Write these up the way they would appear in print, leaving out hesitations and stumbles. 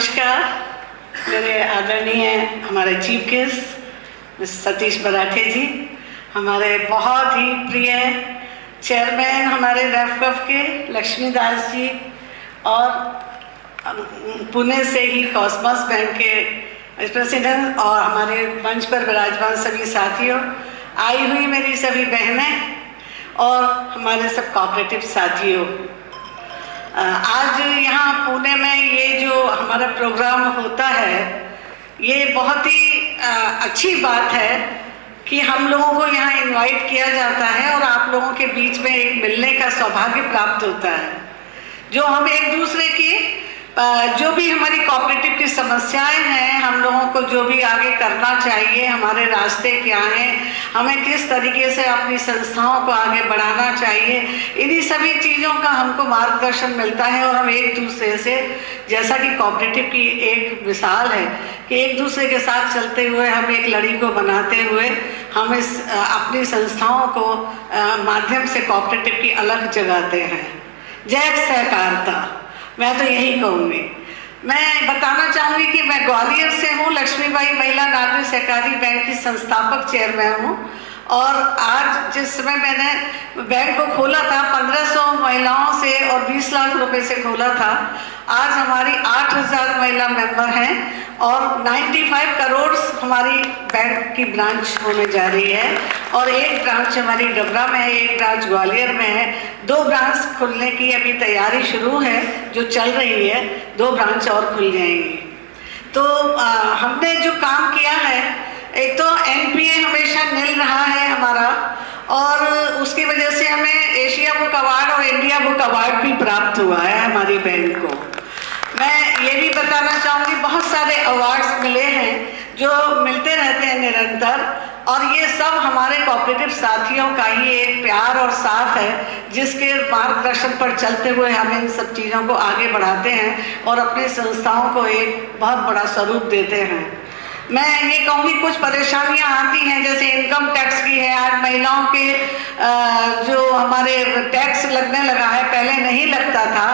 नमस्कार। मेरे आदरणीय हमारे चीफ गेस्ट मिस्टर सतीश मराठे जी, हमारे बहुत ही प्रिय चेयरमैन हमारे रेफकफ के लक्ष्मी दास जी, और पुणे से ही कॉस्मोस बैंक के वाइस प्रेसिडेंट, और हमारे मंच पर विराजमान सभी साथियों, आई हुई मेरी सभी बहनें और हमारे सब कोऑपरेटिव साथियों, आज यहाँ पुणे में ये जो हमारा प्रोग्राम होता है, ये बहुत ही अच्छी बात है कि हम लोगों को यहाँ इनवाइट किया जाता है और आप लोगों के बीच में एक मिलने का सौभाग्य प्राप्त होता है, जो हम एक दूसरे की जो भी हमारी कोऑपरेटिव की समस्याएं हैं, हम लोगों को जो भी आगे करना चाहिए, हमारे रास्ते क्या हैं, हमें किस तरीके से अपनी संस्थाओं को आगे बढ़ाना चाहिए, इन्हीं सभी चीज़ों का हमको मार्गदर्शन मिलता है। और हम एक दूसरे से, जैसा कि कोऑपरेटिव की एक मिसाल है कि एक दूसरे के साथ चलते हुए हम एक लड़ी को बनाते हुए हम इस अपनी संस्थाओं को माध्यम से कोऑपरेटिव की अलग जगाते हैं। जय सहकारिता, मैं तो यही कहूँगी। मैं बताना चाहूँगी कि मैं ग्वालियर से हूँ, लक्ष्मीबाई महिला नागरिक सहकारी बैंक की संस्थापक चेयरमैन हूँ, और आज जिस समय मैंने बैंक को खोला था 1500 महिलाओं से और 20 लाख रुपए से खोला था, आज हमारी 8000 महिला मेंबर हैं और 95 करोड़ हमारी बैंक की ब्रांच होने जा रही है, और एक ब्रांच हमारी डबरा में है, एक ब्रांच ग्वालियर में है, 2 ब्रांच खुलने की अभी तैयारी शुरू है जो चल रही है, 2 ब्रांच और खुल जाएंगी। तो हमने जो काम किया है, एक तो एनपीए हमेशा नील रहा है हमारा, और उसकी वजह से हमें एशिया बुक अवार्ड और इंडिया बुक अवार्ड भी प्राप्त हुआ है हमारी बैंक को। मैं ये भी बताना चाहूँगी, बहुत सारे अवार्ड्स मिले हैं जो मिलते रहते हैं निरंतर, और ये सब हमारे कोऑपरेटिव साथियों का ही एक प्यार और साथ है, जिसके मार्गदर्शन पर चलते हुए हम इन सब चीज़ों को आगे बढ़ाते हैं और अपनी संस्थाओं को एक बहुत बड़ा स्वरूप देते हैं। मैं ये कहूँगी, कुछ परेशानियाँ आती हैं, जैसे इनकम टैक्स की है। आज महिलाओं के जो हमारे टैक्स लगने लगा है, पहले नहीं लगता था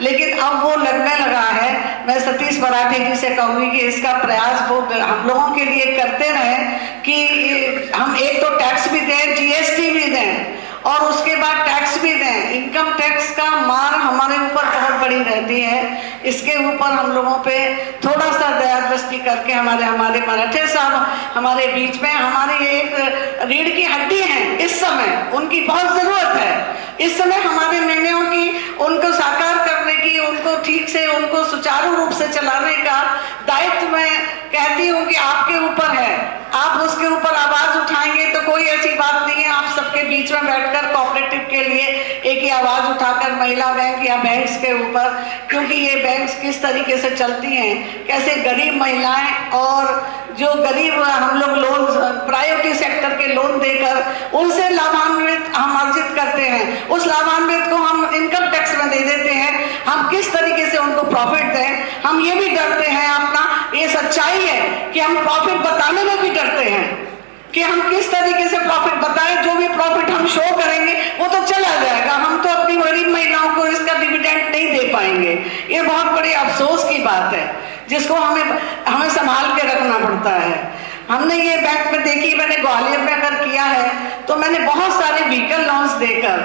लेकिन अब वो लगने लगा है। मैं सतीश मराठे जी से कहूँगी कि इसका प्रयास वो हम लोगों के लिए करते रहें कि हम एक तो टैक्स भी दें, जीएसटी भी दें, और उसके बाद टैक्स भी दें। इनकम टैक्स का मार हमारे ऊपर बहुत बड़ी रहती है, इसके ऊपर हम लोगों पे थोड़ा सा दया दृष्टि करके हमारे मराठे साहब हमारे बीच में हमारी एक रीढ़ की हड्डी है, इस समय उनकी बहुत ज़रूरत है। इस समय हमारे निर्णयों की, उनको साकार करने की, उनको ठीक से, उनको सुचारू रूप से चलाने का दायित्व मैं कहती हूँ कि आपके ऊपर है। आप उसके ऊपर आवाज़ उठाएंगे तो कोई ऐसी बात नहीं है, आप सबके बीच में बैठकर कोऑपरेटिव के लिए एक ही आवाज़ उठाकर महिला बैंक या बैंक्स के ऊपर, क्योंकि ये बैंक्स किस तरीके से चलती हैं, कैसे गरीब महिलाएं और जो गरीब हम लोग लोन प्रायोरिटी सेक्टर के लोन देकर उनसे लाभान्वित हम अर्जित करते हैं, उस लाभान्वित को हम इनकम टैक्स में दे देते हैं। हम किस तरीके से उनको प्रॉफिट दें, हम ये भी डरते हैं। अपना ये सच्चाई है कि हम प्रॉफिट बताने में भी डरते हैं कि हम किस तरीके से प्रॉफिट बताएं। जो भी प्रॉफिट हम शो करेंगे वो तो चला जाएगा, हम तो अपनी गरीब महिलाओं को इसका डिविडेंड नहीं दे पाएंगे। ये बहुत बड़ी अफसोस की बात है, जिसको हमें संभाल के रखना पड़ता है। हमने ये बैंक में देखी, मैंने ग्वालियर में अगर किया है तो मैंने बहुत सारे व्हीकल लोन्स देकर,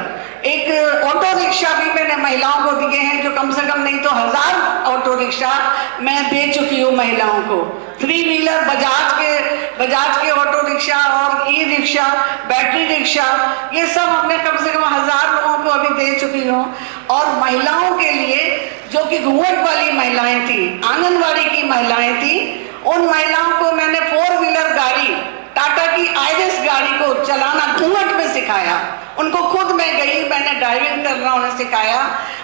एक ऑटो रिक्शा भी मैंने महिलाओं को दिए हैं, जो कम से कम नहीं तो 1000 ऑटो रिक्शा मैं दे चुकी हूँ महिलाओं को। 3 व्हीलर बजाज के ऑटो रिक्शा और ई रिक्शा, बैटरी रिक्शा, ये सब हमने कम से कम 1000 लोगों को अभी दे चुकी हूँ। और महिलाओं के लिए जो कि घूंघट वाली महिलाएं थी, आंगनवाड़ी की महिलाएं थी, उन महिलाओं को मैंने 4 व्हीलर गाड़ी, टाटा की आइरिस गाड़ी को चलाना घूंघट में सिखाया। उनको खुद मैं गई, मैंने ड्राइविंग करना उन्हें सिखाया।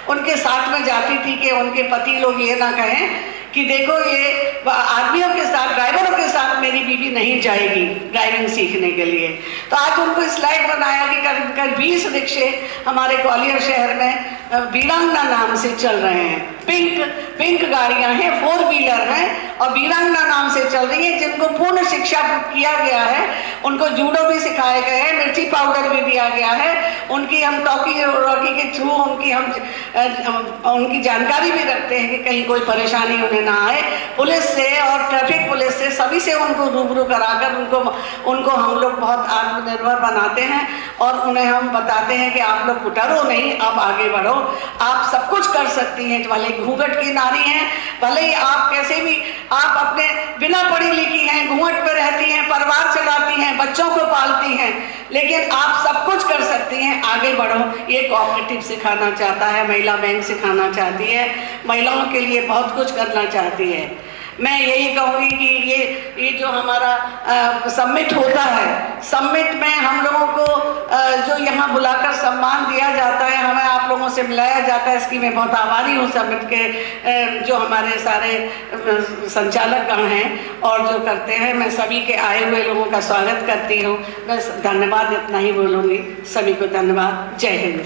उनके साथ में जाती थी कि उनके पति लोग ये ना कहें कि देखो ये आदमियों के साथ, ड्राइवरों के साथ मेरी बीवी नहीं जाएगी ड्राइविंग सीखने के लिए। तो आज उनको स्लाइड बनाया कि करीब 20 रिक्शे हमारे ग्वालियर शहर में वीरांगना नाम से चल रहे हैं। पिंक गाड़ियां हैं, 4 व्हीलर हैं और वीरांगना नाम से चल रही हैं, जिनको पूर्ण शिक्षा किया गया है। उनको जूडो भी सिखाए गए हैं, मिर्ची पाउडर भी दिया गया है। उनकी हम टॉकी के थ्रू उनकी जानकारी भी रखते हैं कि कहीं कोई परेशानी उन्हें ना आए। पुलिस से और ट्रैफिक पुलिस से सभी से उनको रूबरू कराकर उनको हम लोग बहुत आत्मनिर्भर बनाते हैं और उन्हें हम बताते हैं कि आप लोग डरो नहीं, आप आगे बढ़ो, आप सब कुछ कर सकती हैं। भले घूंघट की नारी हैं, भले ही आप कैसे भी आप अपने बिना पढ़ी लिखी हैं, घूंघट पे रहती हैं, परिवार चलाती हैं, बच्चों को पालती हैं, लेकिन आप सब कुछ कर सकती हैं, आगे बढ़ो। ये कोऑपरेटिव सिखाना चाहता है, महिला बैंक सिखाना चाहती है, महिलाओं के लिए बहुत कुछ करना चाहती है। मैं यही कहूँगी कि ये जो हमारा समिट होता है, समिट में हम लोगों को जो यहाँ बुलाकर सम्मान दिया जाता है, हमें आप लोगों से मिलाया जाता है, इसकी मैं बहुत आभारी हूँ। समिट के जो हमारे सारे संचालकगण हैं और जो करते हैं, मैं सभी के आए हुए लोगों का स्वागत करती हूँ। बस धन्यवाद, इतना ही बोलूँगी। सभी को धन्यवाद। जय हिंद।